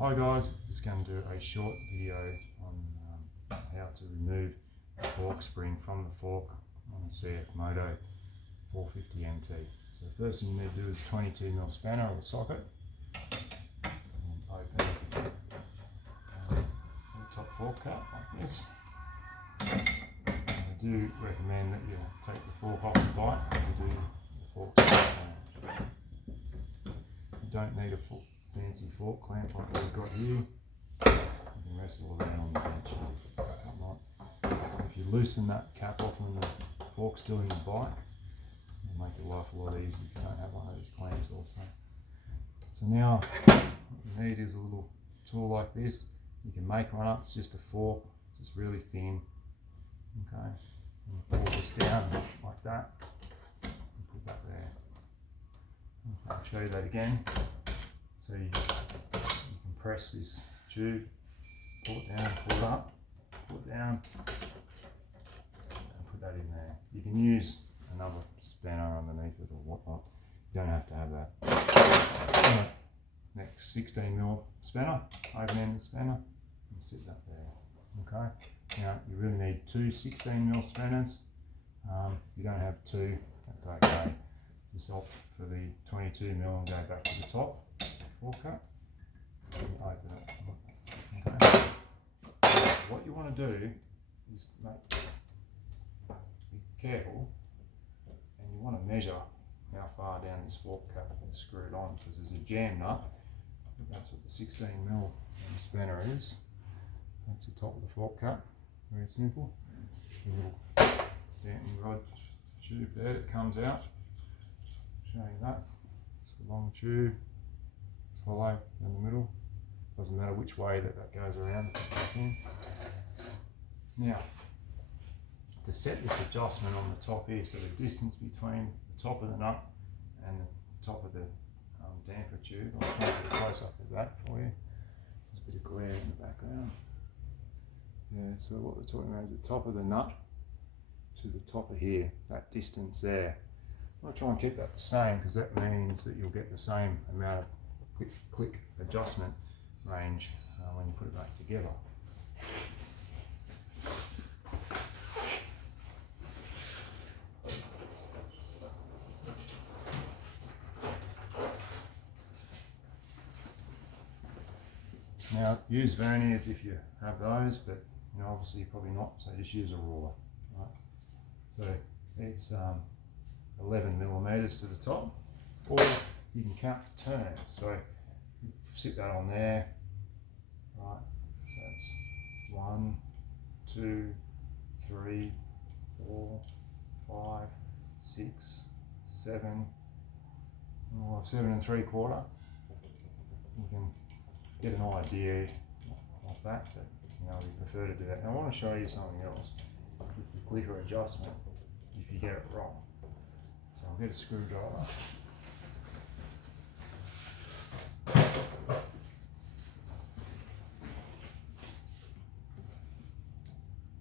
Hi guys, just going to do a short video on how to remove the fork spring from the fork on the Cfmoto 450Mt. So the first thing you need to do is a 22mm spanner or socket and open the top fork cap like this. I do recommend that you take the fork off the bite to do the fork clamp. You don't need a fancy fork clamp like we've got here. You can wrestle around on the bench. If you loosen that cap off when the fork's still in the bite, it'll make your life a lot easier if you don't have one of these clamps also. So now what you need is a little tool like this. You can make one up, it's just a fork, just really thin. Okay, and pull this down like that and put that there. Okay, I'll show you that again. So you can press this tube, pull it down, pull it up, pull it down, and put that in there. You can use another spanner underneath it or whatnot. You don't have to have that. Next, 16mm spanner, open-ended spanner, and sit that there. Okay. Now you really need two 16mm spanners. If you don't have two, that's okay. Just opt for the 22mm and go back to the top fork cut and open it. Okay. What you want to do is be careful, and you want to measure how far down this fork cap and screw it on, because there's a jam nut. That's what the 16mm spanner is. That's the top of the fork cap. Very simple. A little damping rod tube there that comes out. Show you that. It's a long tube. It's hollow in the middle. Doesn't matter which way that goes around. Now, to set this adjustment on the top here, so the distance between the top of the nut and the top of the damper tube, I'll try to get a close up of that for you. There's a bit of glare in the background. Yeah, so what we're talking about is the top of the nut to the top of here, that distance there. I'll try and keep that the same, because that means that you'll get the same amount of click adjustment range when you put it back together. Now use verniers if you have those, but obviously probably not, so just use a ruler. Right? So it's 11mm to the top, or you can count the turns. So you sit that on there, right? So it's 1, 2, 3, 4, 5, 6, 7, 7 3/4. You can get an idea of that, but we prefer to do that. Now I want to show you something else with the clicker adjustment if you get it wrong. So I'll get a screwdriver.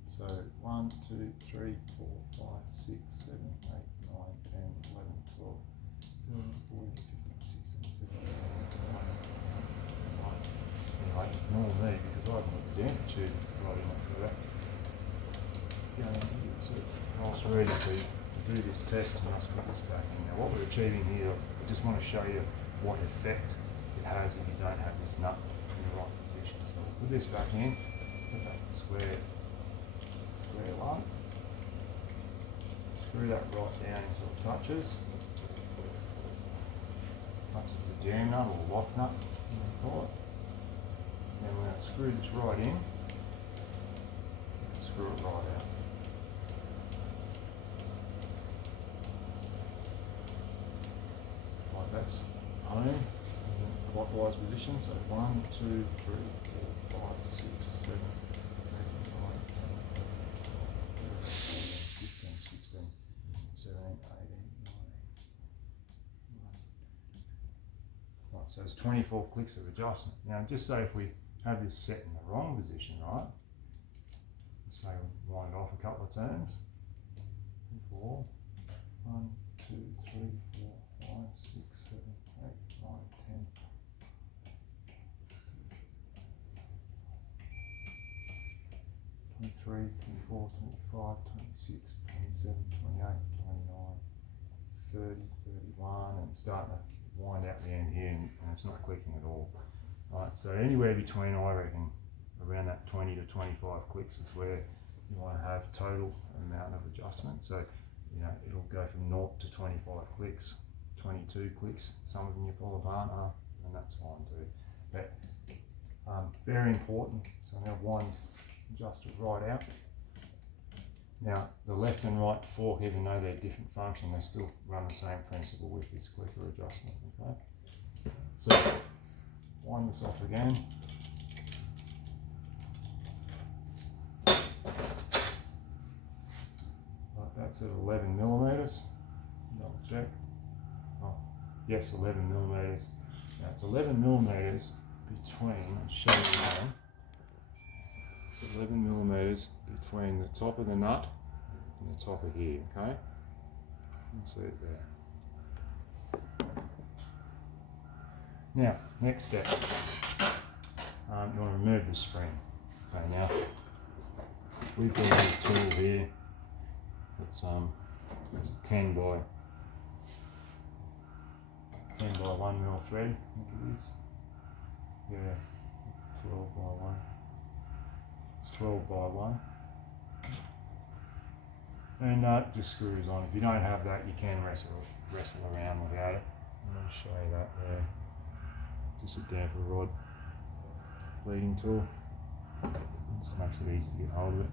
So 1, 2, 3, 4, 5, 6, 7, 8, 9, 10, 11, 12, 13, 14, 15, 16, 17, 18, 19. Ignore me because I haven't got the damper tube right in it, so that nice ready to do this test. You must put this back in. Now what we're achieving here, I just want to show you what effect it has if you don't have this nut in the right position. So we'll put this back in, put that square one, screw that right down until it touches the jam nut or lock nut, you can call it. Then we're going to screw this right in, screw it right out. Like that's home, in clockwise position, so 1, 2, 3, 4, 5, 6, 7, 8, 9, 10, 11, 12, 13, 15, 16, 17, 18, 19. Right, so it's 24 clicks of adjustment. Now just say if we have this set in the wrong position, right? Say we wind it off a couple of turns. 4, 1, 2, 3, 4, 5, 6, 7, 8, 9, 10, 23, 24, 25, 26, 27, 28, 29, 30, 31, and it's starting to wind out the end here, and it's not clicking at all. Right, so anywhere between, I reckon, around that 20 to 25 clicks is where you want to have total amount of adjustment. So, you know, it'll go from 0 to 25 clicks, 22 clicks, some of them you pull apart, and that's fine too. But very important, so now one's adjusted right out. Now, the left and right fork, even though they're different function, they still run the same principle with this clicker adjustment, okay? So, wind this off again. Right, that's at 11 millimeters. Double check. Oh, yes, 11 millimeters. Now, it's 11 millimeters between, I'll show you now. It's 11 millimeters between the top of the nut and the top of here, okay? You can see it there. Now, next step. You want to remove the spring. Okay, now, we've got a tool here that's 10 by 1 mil thread, I think it is. Yeah, 12 by 1. It's 12 by 1. And it just screws on. If you don't have that, you can wrestle around without it. I'll show you that there. Just a damper rod bleeding tool. Just makes it easy to get hold of it.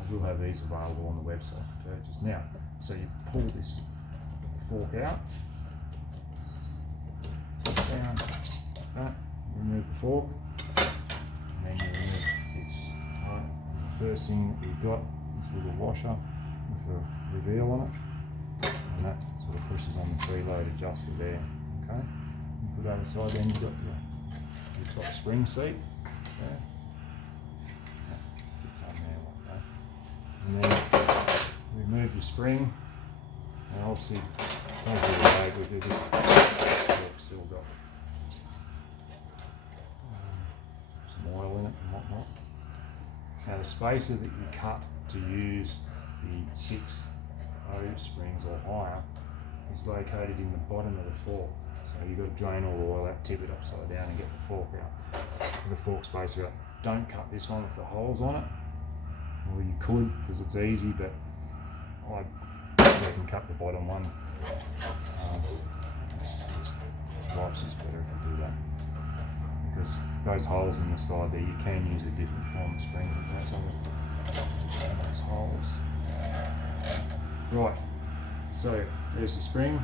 I will have these available on the website for purchase. Now, so you pull this fork out, down, like that, remove the fork, and then you remove this. Right. And the first thing that you've got is a little washer with a reveal on it, and that sort of pushes on the preload adjuster there. Okay, you put that aside, then you've got your top spring seat there. Gets on there like that. And then remove your spring, and obviously don't do the bag, we do this. Still got some oil in it and whatnot. Now the spacer that you cut to use the 6 O springs or higher is located in the bottom of the fork. So you've got to drain all the oil out, tip it upside down and get the fork out. Get the fork spacer out. Don't cut this one with the holes on it. Well, you could because it's easy, but I reckon cut the bottom one. Life's just better if you do that, because those holes in the side there, you can use a different form of spring to pass on those holes. Right, so there's the spring.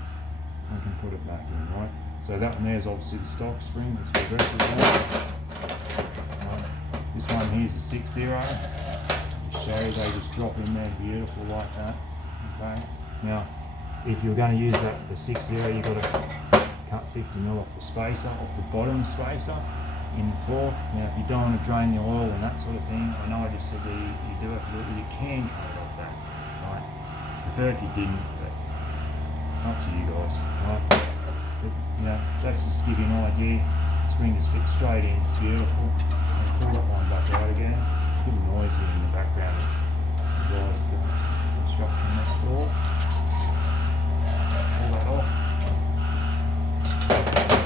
I can put it back in, right? So that one there is obviously the stock spring. It's reversible. Right. This one here is a 6-0. Show you, they just drop in there beautiful like that. Okay. Now, if you're going to use that the 6-0, you've got to cut 50mm off the spacer, off the bottom spacer in the fork. Now, if you don't want to drain the oil and that sort of thing, I know I just said that you do have to do it, but you can cut it off that. Right. Prefer if you didn't, but up to you guys. Right. But, you know, that's just to give you an idea. The spring just fits straight in. It's beautiful. And pull that one back out again. A bit noisy in the background as well as the construction next door. Pull that off.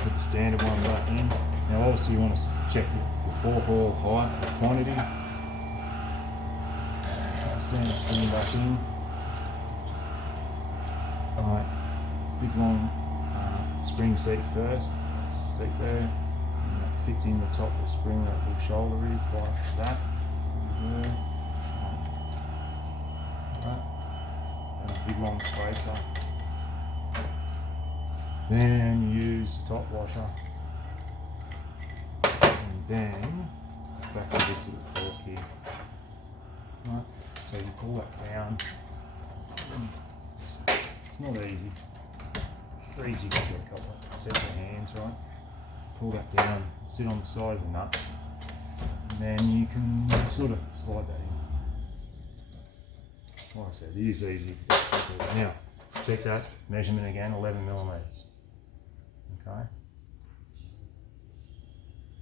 Put the standard one back in. Now obviously you want to check your fork oil height, the quantity. Put the standard spring back in. Alright, big long spring seat first. Seat there. And that fits in the top of the spring, that little shoulder is like that. There. Right. And a big long spacer. Then use the top washer, and then back to this little fork here. Right, so you pull that down. It's not easy. It's easy to get a couple of sets of hands, right? Pull that down, sit on the side of the nut, and then you can sort of slide that in. Like I said, it is easy. Now, check that measurement again, 11mm. Okay.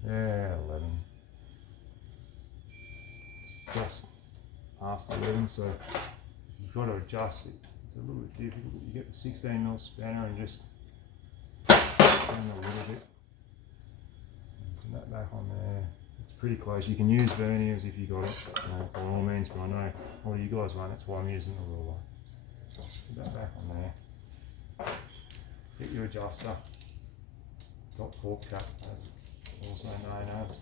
Yeah, 11. Just past 11, so you've got to adjust it. It's a little bit difficult. You get the 16mm spanner and just turn a little bit. Put that back on there. It's pretty close. You can use verniers if you got it, by all means, but I know all you guys won't. That's why I'm using the ruler. Put that back on there. Get your adjuster. Top fork cut, also known as.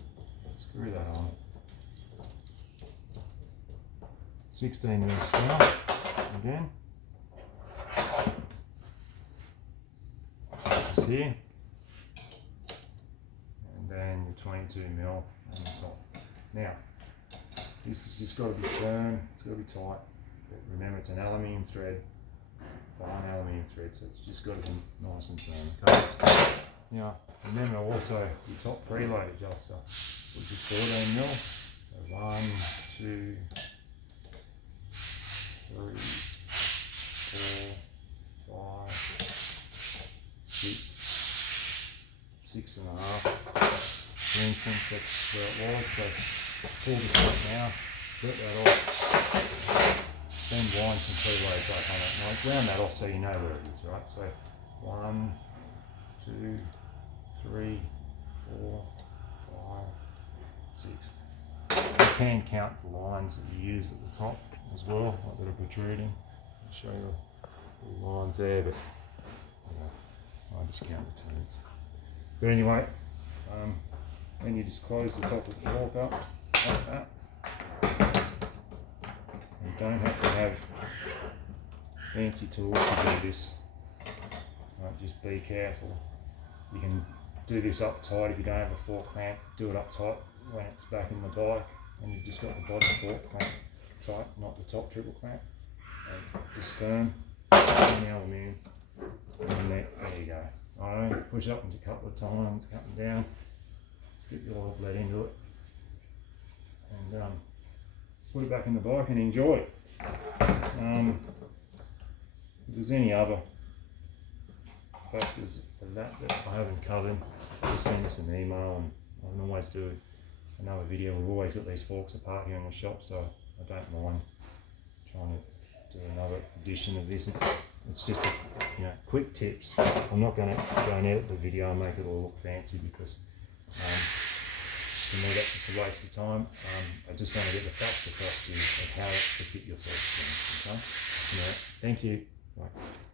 Screw that on. 16mm spanner again. Just here. And then your 22mm on the top. Now, this has just got to be firm, it's got to be tight. But remember, it's an aluminium thread, fine aluminium thread, so it's just got to be nice and firm. Okay? Now, remember also your top preload adjuster, which is 14mm. So 1, 2, 3, 4, 5, 6, 6.5. For instance, that's where it was. So pull this up now, set that off, then wind some preload back on it. Now round that off so you know where it is, right? So 1, 2, 3, 4, 5, 6. You can count the lines that you use at the top as well, like that are protruding. I'll show you the lines there, but I just count the turns. But anyway, then you just close the top of the fork up like that. You don't have to have fancy tools to do this. Right, just be careful. You can do this up tight if you don't have a fork clamp. Do it up tight when it's back in the bike, and you've just got the bottom fork clamp tight, not the top triple clamp. And just firm, and the aluminium, and there you go. Right, push up a couple of times, up and down. Get your oil bled into it, and put it back in the bike and enjoy it. If there's any other factors of that I haven't covered, just send us an email, and I can always do another video. We've always got these forks apart here in the shop, so I don't mind trying to do another edition of this. It's just quick tips. I'm not going to go and edit the video and make it all look fancy, because to me that's just a waste of time. I just want to get the facts across to you of how to fit your forks. Okay? Thank you. Bye.